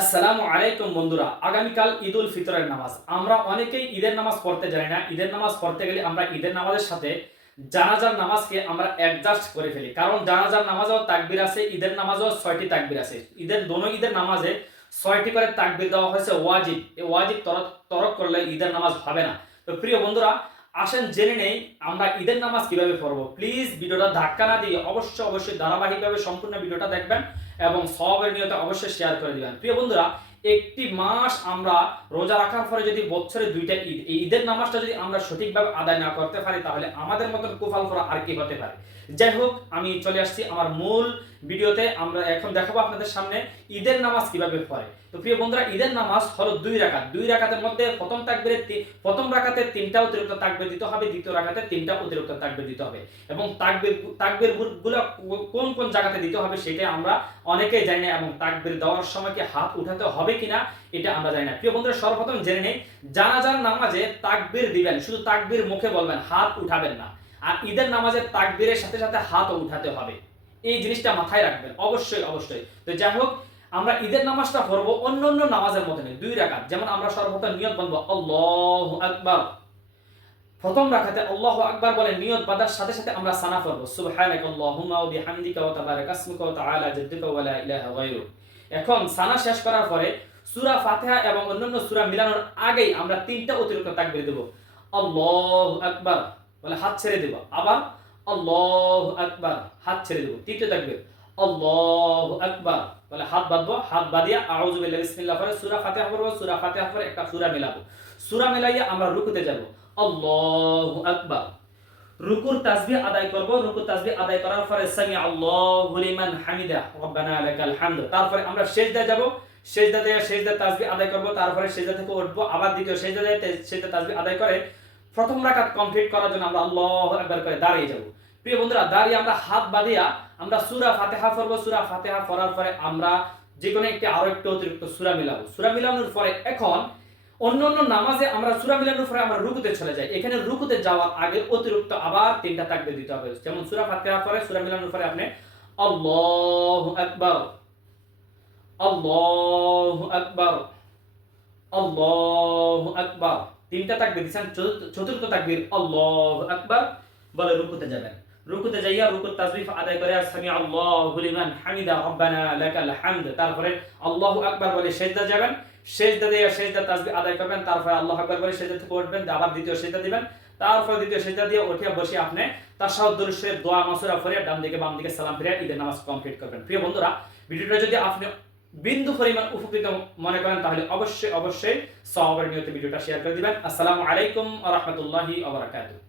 আসসালামু আলাইকুম বন্ধুরা, আগামীকাল ঈদ উল ফিতরের নামাজ। আমরা অনেকেই ঈদের নামাজ পড়তে জানি না। ঈদের নামাজ পড়তে গেলে আমরা ঈদের নামাজের সাথে জানাজার নামাজকে আমরা অ্যাডজাস্ট করে ফেলি, কারণ জানাজার নামাজেও তাকবীর আছে, ঈদের নামাজেও ৬টি তাকবীর আছে। দোনো ঈদের নামাজে ৬টি করে তাকবীর দেওয়া হয়েছে ওয়াজিব। এই ওয়াজিব তরক করলে ঈদের নামাজ হবে না। তো প্রিয় বন্ধুরা, আসেন জেনে নেই আমরা ঈদের নামাজ কিভাবে পড়বো। প্লিজ ভিডিওটা ধাক্কা না দিয়ে অবশ্যই ধারাবাহিকভাবে সম্পূর্ণ ভিডিওটা দেখবেন এবং সওয়াবের নিয়তে অবশ্যই শেয়ার করে দিবেন। প্রিয় বন্ধুরা, একটি মাস আমরা রোজা রাখার পরে যদি বছরে দুইটা ঈদ, এই ঈদের নামাজটা যদি আমরা সঠিকভাবে আদায় না করতে পারি, তাহলে আমাদের মতন কুফল করা আর কি হতে পারে। যাই হোক, আমি চলে আসছি আমার মূল ভিডিওতে। আমরা এখন দেখাবো আপনাদের সামনে ঈদের নামাজ কিভাবে পড়ে। তো প্রিয় বন্ধুরা, ঈদের নামাজ হলো দুই রাকাত। দুই রাকাতের মধ্যে প্রথম রাকাতে 3টা অতিরিক্ত তাকবীর দিতে হবে, দ্বিতীয় রাকাতে 3টা অতিরিক্ত তাকবীর দিতে হবে। এবং তাকবীর গুলো কোন কোন জায়গাতে দিতে হবে সেটা আমরা অনেকেই জানি না, এবং তাকবীর দেওয়ার সময় কি হাত উঠাতে হবে কিনা এটা আমরা জানি না। প্রিয় বন্ধুরা, সর্বপ্রথম জেনে নেই, জানাজার নামাজে তাকবীর দিবেন, শুধু তাকবীর মুখে বলবেন, হাত উঠাবেন না। আর ঈদের নামাজে তাকবীরের সাথে সাথে হাতও উঠাতে হবে। এই জিনিসটা মাথায় রাখবেন অবশ্যই। তো যাই হোক, আমরা ঈদের নামাজটা পড়বো অন্য নামাজের মতো নেই, 2 রাকাত। যেমন আমরা সর্বপ্রথম নিয়ত বাঁধবো আল্লাহু আকবার। প্রথম রাকাতে আল্লাহু আকবার বলে নিয়ত বাঁধার সাথে সাথে আমরা সানা পড়বো, সুবহানাকাল্লাহুম্মা ওয়া বিহামদিকা ওয়া তাবারাকাসমুকা ওয়া তাআলা জাদ্দুকা ওয়া লা ইলাহা গায়রুক। এখন সানা শেষ করার পরে সূরা ফাতিহা এবং অন্যান্য সূরা মিলানোর আগেই আমরা 3টা অতিরিক্ত তাকবীর দেব। আল্লাহু আকবার বলে হাত ছেড়ে দেব, আবার আল্লাহু আকবার, হাত ছেড়ে দেব। তৃতীয় তাকবীর আল্লাহু আকবার বলে হাত বাঁধবো, হাত বাঁধিয়া আউযু বিল্লাহি বিসমিল্লাহ পরে সূরা ফাতিহা পড়বো, সূরা ফাতিহা পরে একটা সূরা মিলাবো, সূরা মিলাইয়া আমরা রুকুতে যাব। আল্লাহু আকবার, রুকুর তাসবিহ আদায় করব। রুকুর তাসবিহ আদায় করার পরে সামি আল্লাহু লিমান হামিদা রব্বানা লাকাল হামদ। তারপরে আমরা সিজদায় যাব, সিজদা তাসবিহ আদায় করব। তারপরে সিজদা থেকে উঠবো, আবার দ্বিতীয় সিজদায় সিজদা তাসবিহ আদায় করে প্রথম রাকাত কমপ্লিট করার জন্য আমরা আল্লাহু আকবার করে দাঁড়িয়ে যাব। প্রিয় বন্ধুরা, দাঁড়িয়ে আমরা হাত বাঁধিয়া আমরা সূরা ফাতিহা পড়ব। সূরা ফাতিহা পড়ার পরে আমরা যে কোনো আরো একটি অতিরিক্ত সূরা মিলাবো। সূরা মিলানোর পরে এখন অন্য নামাজে আমরা সূরা মিলানোর পরে আমরা রুকুতে চলে যাই। এখানে রুকুতে যাওয়ার আগে অতিরিক্ত আবার 3টা তাকবীর দিতে হবে। যেমন সূরা ফাতিহা পরে সূরা মিলানোর পরে আপনি আল্লাহু আকবার, আল্লাহু আকবার, আল্লাহু আকবার, 3টা তাকবীর দিবেন। চতুর্থ তাকবীর আল্লাহু আকবার বলে রুকুতে যাবেন। রুকুতে যাইয়া রুকুর তাসবিহ আদায় করে সামি আল্লাহু লিমান হামিদা রব্বানা লাকাল হামদ। তারপরে আল্লাহু আকবার বলে সিজদা যাবেন, সিজদা দিয়ে সিজদা তাসবিহ আদায় করবেন। তারপরে আল্লাহু আকবার বলে সিজদা থেকে উঠবেন, আবার দ্বিতীয় সিজদা দিবেন। তারপর দ্বিতীয় সিজদা দিয়ে উঠে বসে আপনি তাশাহুদ দুরূদ শরীফ দোয়া মাসুরা পড়ে ডান দিকে বাম দিকে সালাম ফিরে ঈদের নামাজ কমপ্লিট করবেন। প্রিয় বন্ধুরা, ভিডিওটা যদি আপনি বিন্দু পরিমাণ উপকৃত মনে করেন, তাহলে অবশ্যই সওয়াবের নিয়তে ভিডিওটা শেয়ার করে দিবেন। আসসালামু আলাইকুম ওয়া রাহমাতুল্লাহি ওয়া বারাকাতুহু।